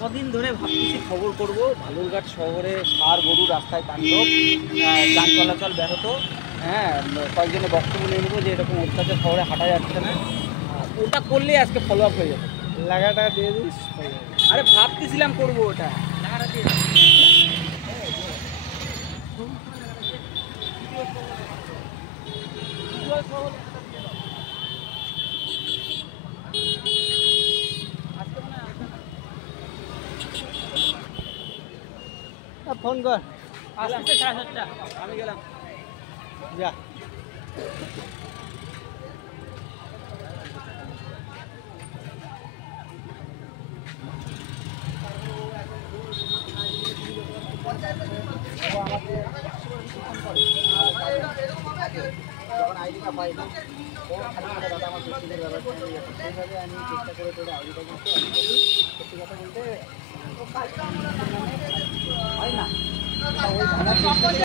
কদিন ধরে ভাবতেছি খবর করব বালুরঘাট শহরে ষাঁড় গরু রাস্তায় তাণ্ডব, যান চলাচল ব্যাহত। হ্যাঁ, কয়েকজনের বক্তব্য নিয়ে নেবো যে এরকম অত্যাচার শহরে হাঁটা যাচ্ছে না। ওটা করলে আজকে ফলো আপ হয়ে যাবে। লাগাটা দিয়ে দিস। আরে ভাবতেছিলাম করবো ওটা। লাগাটা দিয়ে ফোন কর। আসতে 7:30 আমি গেলাম। যা যখন আইডিটা পাই না ও খালি করে দাদা আমার ব্যক্তিগত ব্যাপারটা সেইভাবে আমি চেষ্টা করে তোর আইডিটা করতে সত্যি কথা বলতে হয় না।